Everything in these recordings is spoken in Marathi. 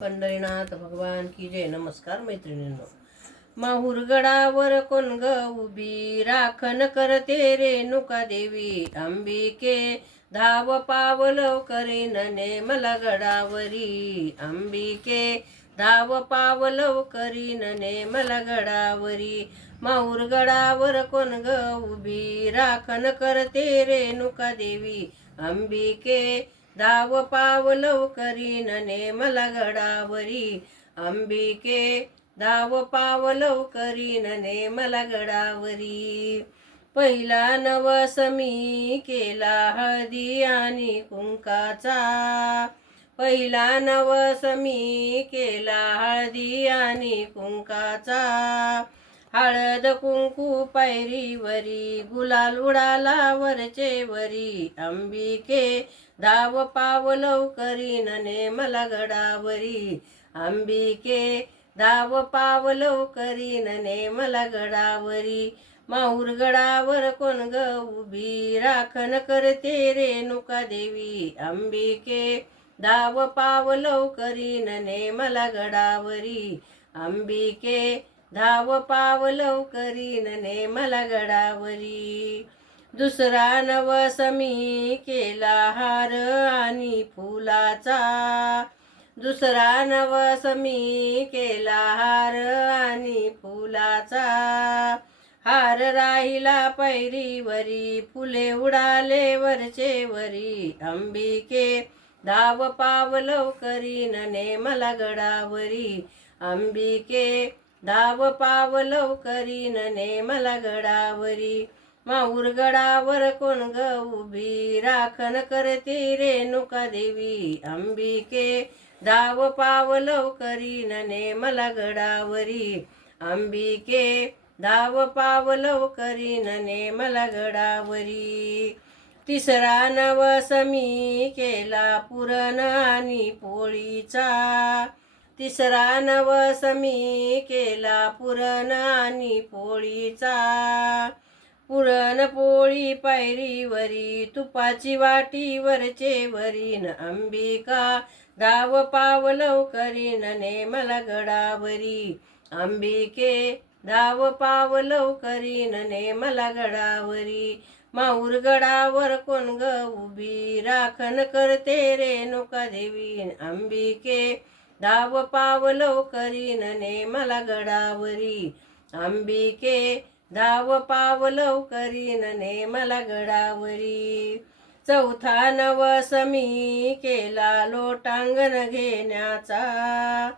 पंढरीनाथ भगवान की जय. नमस्कार मैत्रिणींनो. माहुरगडावर कोण ग उभी, राखण करते रेणुका देवी अंबिके. धाव पावल करीन नेमला गडावरी अंबिके. धाव पावल करीन नेमला गडावरी. माहुरगडावर कोण ग उभी, राखण करते रेणुका देवी अंबिके. धाव पावल करीन नेमला गडावरी अंबिके. धाव पावल करीन नेमला गडावरी. पहिला नवस मी केला हळदी आणि कुंकाचा. पहिला नवस मी केला हळदी आणि कुंकाचा. हळद कुंकू पायरीवरी, गुलाल उडाला वरचे वरी अंबिके. धाव पावल करीन नेमला गडावरी अंबिके. धाव पावल करीन नेमला गडावरी. माहुरगडावर कोण ग उभी, राखण करते रेणुका देवी अंबिके. धाव पावल करीन नेमला गडावरी अंबिके. धाव पावल करीन नेमला गडावरी. दुसरा नवस मी केला हार आणि फुलाचा. दुसरा नवस मी केला हार आणि फुलाचा. हार राहिला पायरीवरी, फुले उडाले वरचे वरी अंबिके. धाव पावल करीन नेमला गडावरी अंबिके. धाव पावल करीन नेमला गडावरी. माहुरगडावर कोण ग उभी, राखण करते रेणुका देवी अंबिके. धाव पावल करीन नेमला गडावरी अंबिके. धाव पावल करीन नेमला गडावरी. तिसरा नवस मी केला पुरण आणि पोळीचा. तिसरा नवस मी केला पुरण आणि पोळीचा. पुरण पोळी पायरीवरी, तुपाची वाटी वरचे वरीन अंबिका. धाव पावल करीन नेमला गडावरी अंबिके. धाव पावल करीन नेमला गडावरी. माहुरगडावर कोण ग उभी, राखण करते रेणुका देवी अंबिके. धाव पावल करीन नेमला गडावरी अंबिके. धाव पावल करीन नेमला गडावरी. चौथा नवस मी केला लोटांगण घेण्याचा.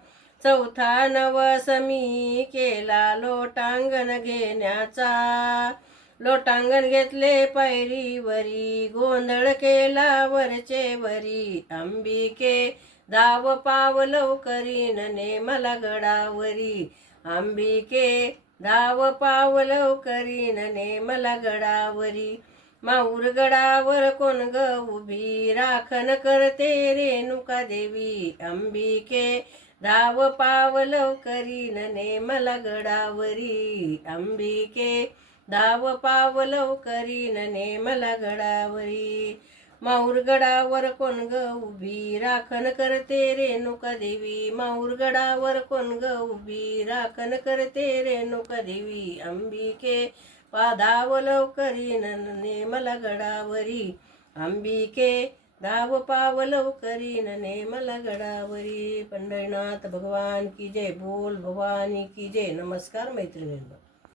चौथा नवस मी केला लोटांगण घेण्याचा. लोटांगण घेतले पायरीवरी, गोंधळ केला वरचे वरी अंबिके. धाव पावल करीन नेमला गडावरी अंबिके. धाव पावल करीन नेमला गडावरी. माहुरगडावर कोण ग उभी, राखण करते रेणुका देवी अंबिके. धाव पावल करीन नेमला गडावरी अंबिके. धाव पावल करीन नेमला गडावरी. माहुरगडावर कोण ग उभी, राखण करते रेणुका देवी. माहुरगडावर कोण ग उभी, राखण करते रेणुका देवी अंबिके. धावल करीन नेमला गडावरी अंबिके. धाव पावल करीन नेमला गडावरी. पंढरीनाथ भगवान की जय. बोल भवानी की जय. नमस्कार मैत्रिणींनो.